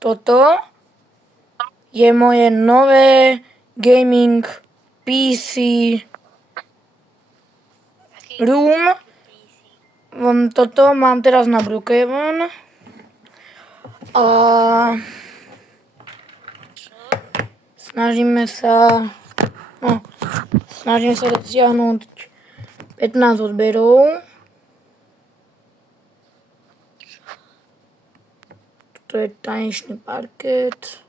Toto je moje nové gaming PC room. Toto mám teraz na Brookhaven. A snažím sa dosiahnuť 15 odberov. To je tanečný parket.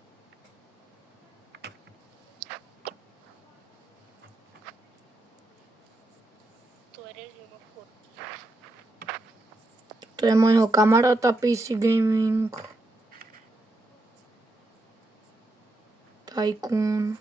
To je môjho kamaráta PC Gaming. Tycoon.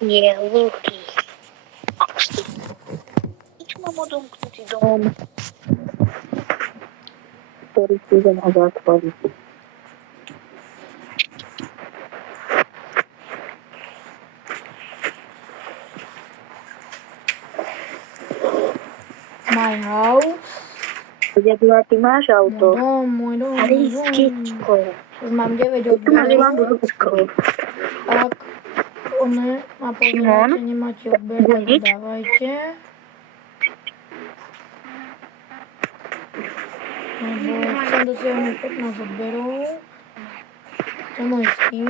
Nie, Luky. Nič mám odomknutý dom, ktorý si idem a zatvoriť. My house. Kde ty máš auto? Môj dom. Lističko. Už mám 9 Tu máš odberov. lambučko. Ak ma pozeráte, nemáte odber, tak ho dávajte. Lebo chcem dosiahnuť 15 odberov. To je môj Steam.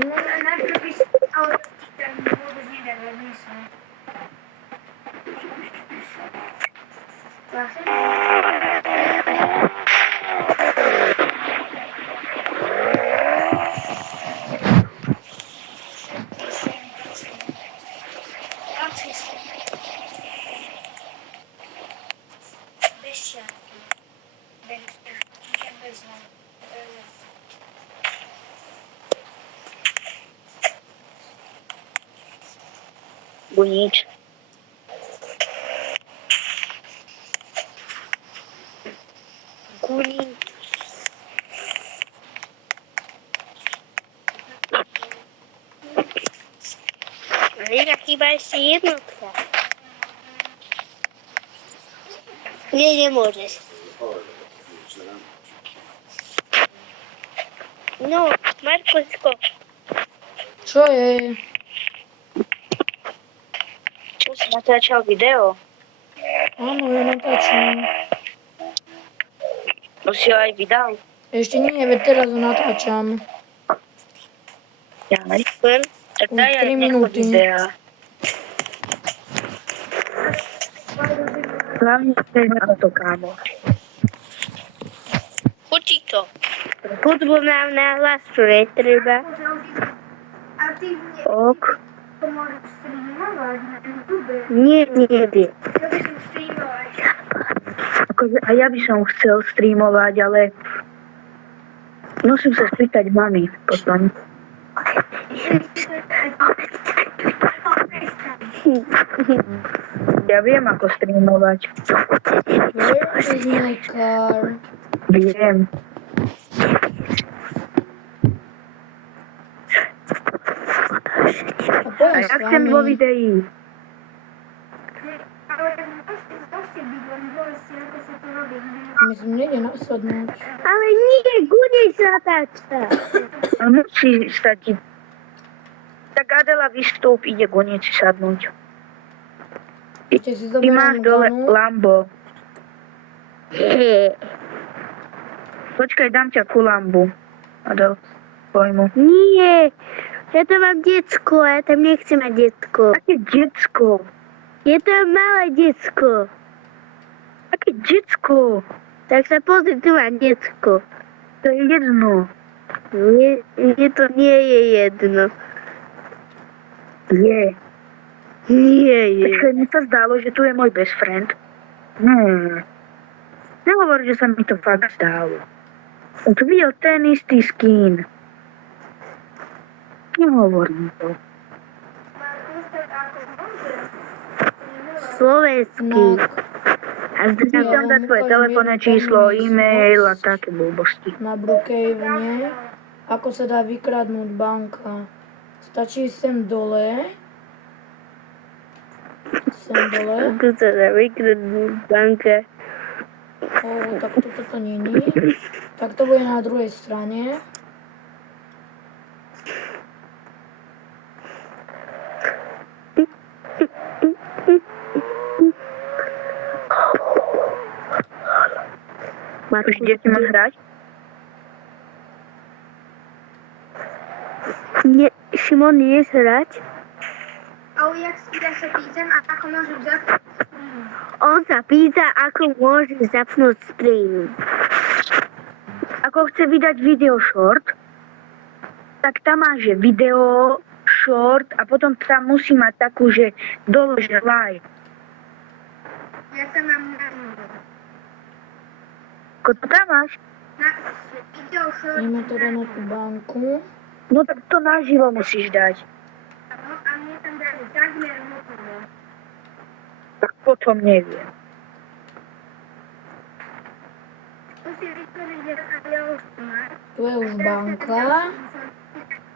Bunič. Gunič. Lena, chýba ešte jednotka. Nie, nemôžeš. No, Markoško. Čo je? Už si natáčal video. Áno, ja natáčam. Už si ho aj vydal. Ešte nie, veď teraz ho natáčam. Ja len. Tak Už daj aj 3 niekoho minúty. videa. Hlavne chcem na to, kámo. Počíto. Hudbu mám na hlas, čo je treba. Ok. Nie, neviem. Akože, a ja by som chcel streamovať, ale musím sa spýtať mami potom. Ja viem, ako streamovať. Where is my car? Viem. A A poďme ja s chcem vo vami. videí. Myslím, nejde nasadnúť. Ale nie, Gunič natáča. No musí sa ti... Tak Adela vystúp, ide Gunič sadnúť. Ešte si Ty máš zoberiem dole ganu. Lambo. Počkaj, dám ťa ku Lambu. Adel, pojmu. Nie, ja tam mám decko, ja tam nechcem mať decko. Aké decko? Je to malé decko. Aké decko? Tak sa pozri, tu mám decko. To je jedno. Nie, to nie je jedno. Je. Nie je. Takže mi sa zdalo, že tu je môj best friend. Nehovor, že sa mi to fakt zdalo. Som tu videl ten istý skin. Nehovor mi to. Slovenský. Na, A Musíš zdravo. tam dať tvoje telefónne číslo, e-mail a také blbosti. na Brookhavene, ako sa dá vykradnúť banka. Stačí sem dole. Sem dole. Ako sa dá vykradnúť banka. Tak toto to není. Tak to bude na druhej strane. Už deti máš hrať? Nie, Šimon, ideš hrať? Ja sa pýtam, ako môžem zapnúť. On sa pýta, ako môže zapnúť stream. Ako chce vydať video short, tak tam má, že video short a potom tam musí mať takú, že dole, že live. Ja sa mám na Ako to tam máš? video short Ideme teda na tú banku. No tak to naživo musíš dať. a mne tam dajú takmer hotovo. Tak potom neviem. Musím vytvoriť a ja už to mám. Tu je už banka.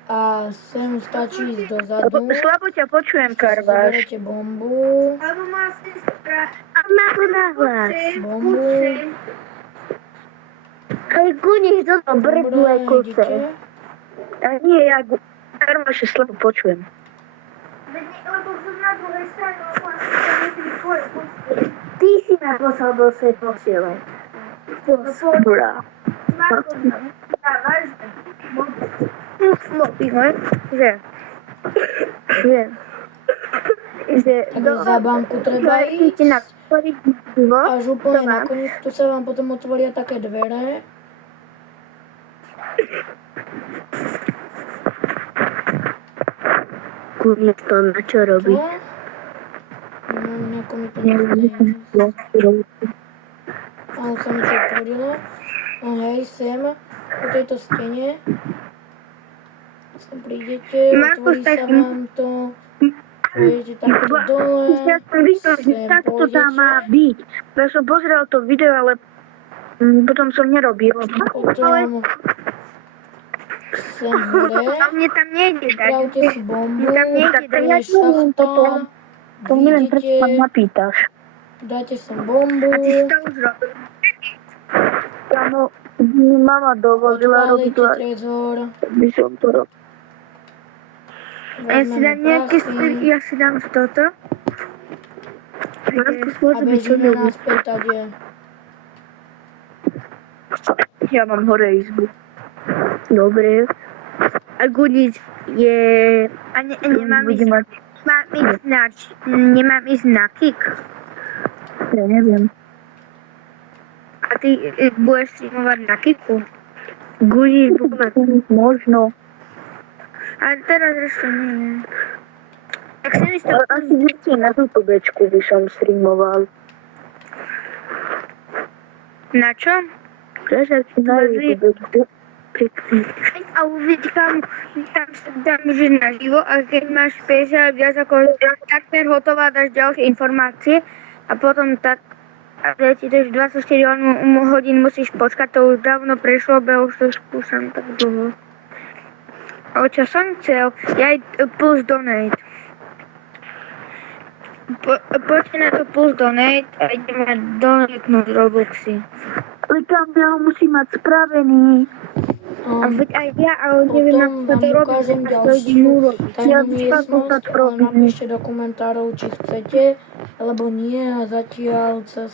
A sem stačí ísť dozadu. Slabo ťa počujem, Karváš. Zoberete bombu. Alebo má sestra. A má to nahlas. Bombu. Ale kuniš toto brdú aj Dobre, kuse. idete. A nie, ja Karváš slabo počujem. Lebo som na druhej strane, musím tvoje pusty. Ty si ma poslal do svojej posiele. Bra. Dávaš? Slopíme, že Tak za banku treba idete na ísť. pivo. Až úplne Doma. nakoniec tu sa vám potom otvoria také dvere. Kuniš to na čo To. robí? No, nejako mi to nechce. Ale sa mi to otvorilo. No hej, sem, po tejto stene. Sem prídete, otvorí sa vám to. Pôjdete takto dole. Ja som videl, že Sem takto tam má pôjdete. byť. Ja som pozeral to video, ale potom som nerobil. Potom sem hore. A mne tam nejde dať. Spravte si bombu. Tam nejde Tak To ja je neviem potom. šachta. To neviem, prečo ma Vidíte, napýtaš. dáte sem bombu. A ty si to už robil. Kamo, mi mama dovolila robiť Odpálite to, trezor. by som to robil. Ja si dám nejaké prachy. ja si dám toto. Markus A môže byť so bežíme mnou. naspäť tady. Ja mám hore izbu. Dobre. A Gunič je... A nemám Budem mať, nemám ísť na kick. ja neviem. A ty budeš streamovať na kicku? Gunič bude mať... Možno. Ale teraz ešte nie. Tak si mi to... Ale asi vždy na YouTubečku by som streamoval. Na čo? Prečo si na YouTubečku? Pekný. A uvidím, tam sa dám žiť naživo a keď máš 50 viac ako takmer hotová, dáš ďalšie informácie a potom tak a ti to už 24 hodín musíš počkať, to už dávno prešlo, bo ja už to skúšam tak dlho. Ale čo som chcel, ja aj plus donate. Poďte na to plus donate a ideme donatnúť Robuxy. Ale tam ja ho musím mať spravený. A veď aj ja, ale neviem, ako Potom sa vám to robí. ukážem tak to ide ďalšiu múro. tajnú Ja miestnosť, to ale napíšte do komentárov, či chcete, alebo nie a zatiaľ cez